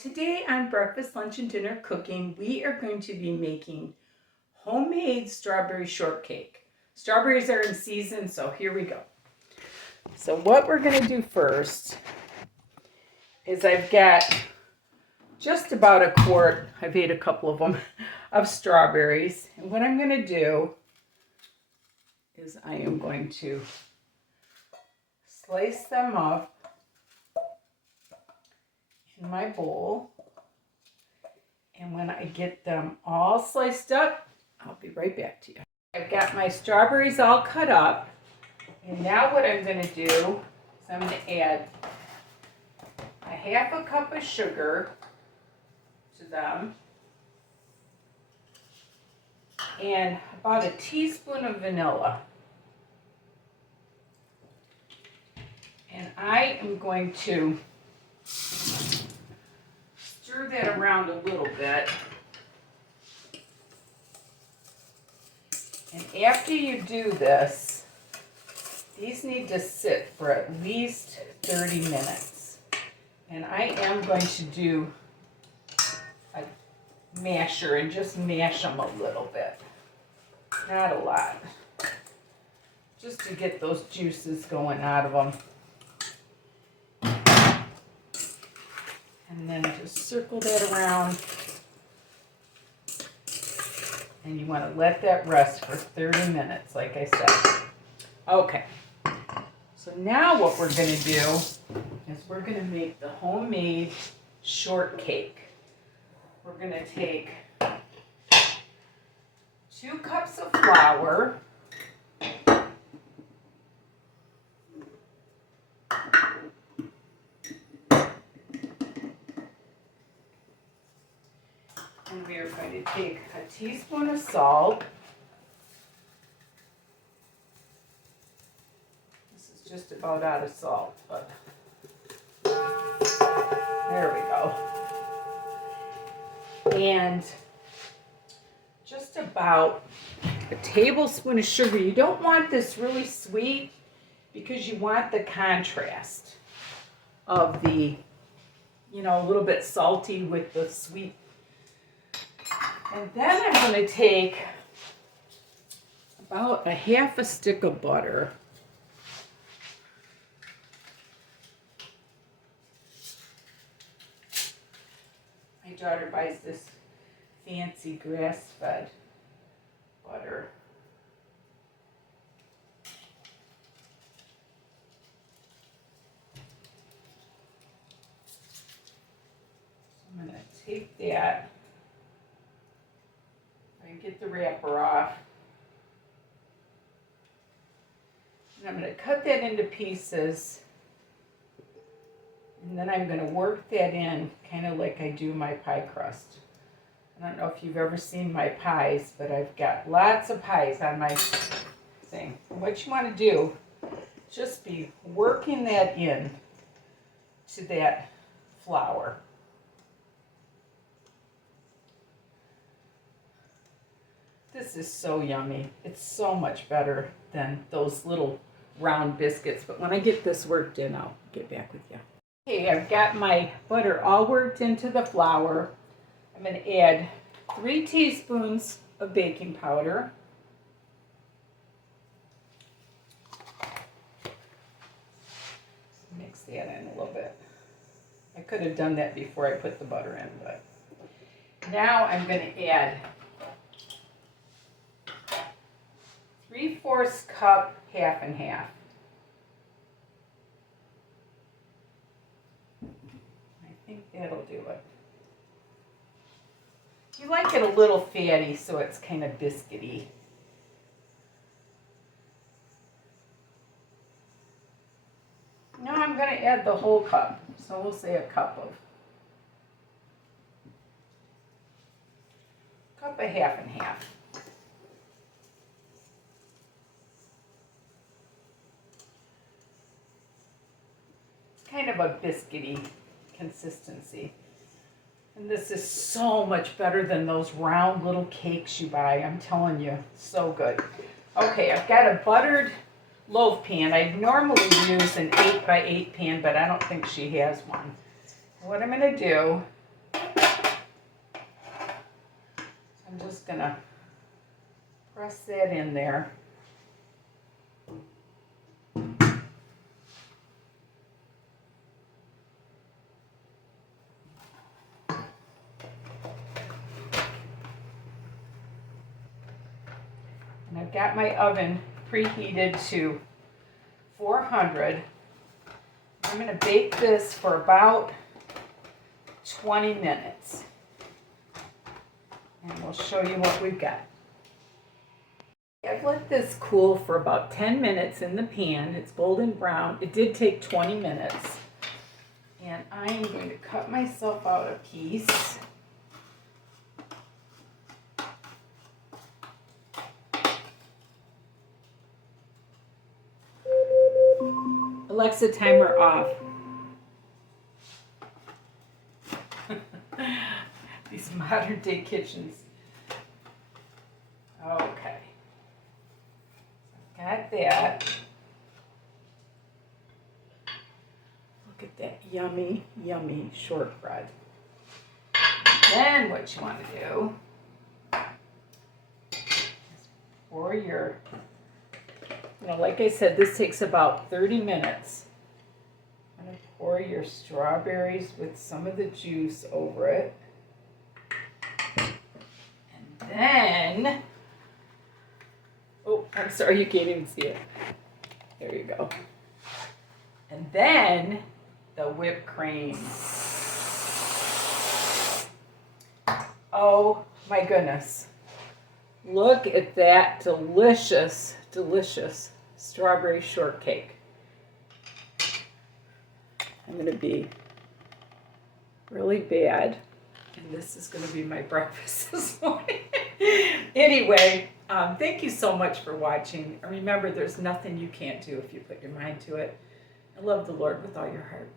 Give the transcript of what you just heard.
Today on Breakfast, Lunch, and Dinner Cooking, we are going to be making homemade strawberry shortcake. Strawberries are in season, so here we go. So what we're going to do first is I've got just about a quart, I've ate a couple of them, of strawberries. And what I'm going to do is I am going to slice them up in my bowl. And when I get them all sliced up, I'll be right back to you. I've got my strawberries all cut up. And now what I'm going to do is I'm going to add a half a cup of sugar to them. And about a teaspoon of vanilla. And I am going to stir that around a little bit. And after you do this, these need to sit for at least 30 minutes. And I am going to do a masher and just mash them a little bit. Not a lot. Just to get those juices going out of them. And then just circle that around. And you want to let that rest for 30 minutes, like I said. Okay. So now what we're going to do is we're going to make the homemade shortcake. We're going to take 2 cups of flour. And we are going to take a teaspoon of salt. This is just about out of salt, but there we go. And just about a tablespoon of sugar. You don't want this really sweet because you want the contrast of the, a little bit salty with the sweet. And then I'm going to take about a half a stick of butter. My daughter buys this fancy grass-fed butter. So I'm going to take that. Get the wrapper off. And I'm going to cut that into pieces. And then I'm going to work that in kind of like I do my pie crust. I don't know if you've ever seen my pies, but I've got lots of pies on my thing. And what you want to do is just be working that in to that flour. This is so yummy. It's so much better than those little round biscuits. But when I get this worked in, I'll get back with you. Okay, I've got my butter all worked into the flour. I'm going to add 3 teaspoons of baking powder. Mix that in a little bit. I could have done that before I put the butter in, but now I'm going to add 3/4 cup, half and half. I think that'll do it. You like it a little fatty, so it's kind of biscuity. Now I'm going to add the whole cup, so we'll say a cup of half and half. Kind of a biscuity consistency. And this is so much better than those round little cakes you buy. I'm telling you, so good. Okay, I've got a buttered loaf pan. I normally use an 8x8 pan, but I don't think she has one. What I'm going to do I'm just gonna press that in there. And I've got my oven preheated to 400. I'm going to bake this for about 20 minutes. And we'll show you what we've got. I've let this cool for about 10 minutes in the pan. It's golden brown. It did take 20 minutes. And I am going to cut myself out a piece. Alexa, timer off. These modern day kitchens. Okay. Got that. Look at that yummy, yummy shortbread. Then what you want to do is pour your, like I said, this takes about 30 minutes. I'm going to pour your strawberries with some of the juice over it. And then, oh, I'm sorry, you can't even see it. There you go. And then the whipped cream. Oh my goodness. Look at that delicious, delicious strawberry shortcake. I'm going to be really bad, and this is going to be my breakfast this morning. Anyway, thank you so much for watching. And remember, there's nothing you can't do if you put your mind to it. And love the Lord with all your heart.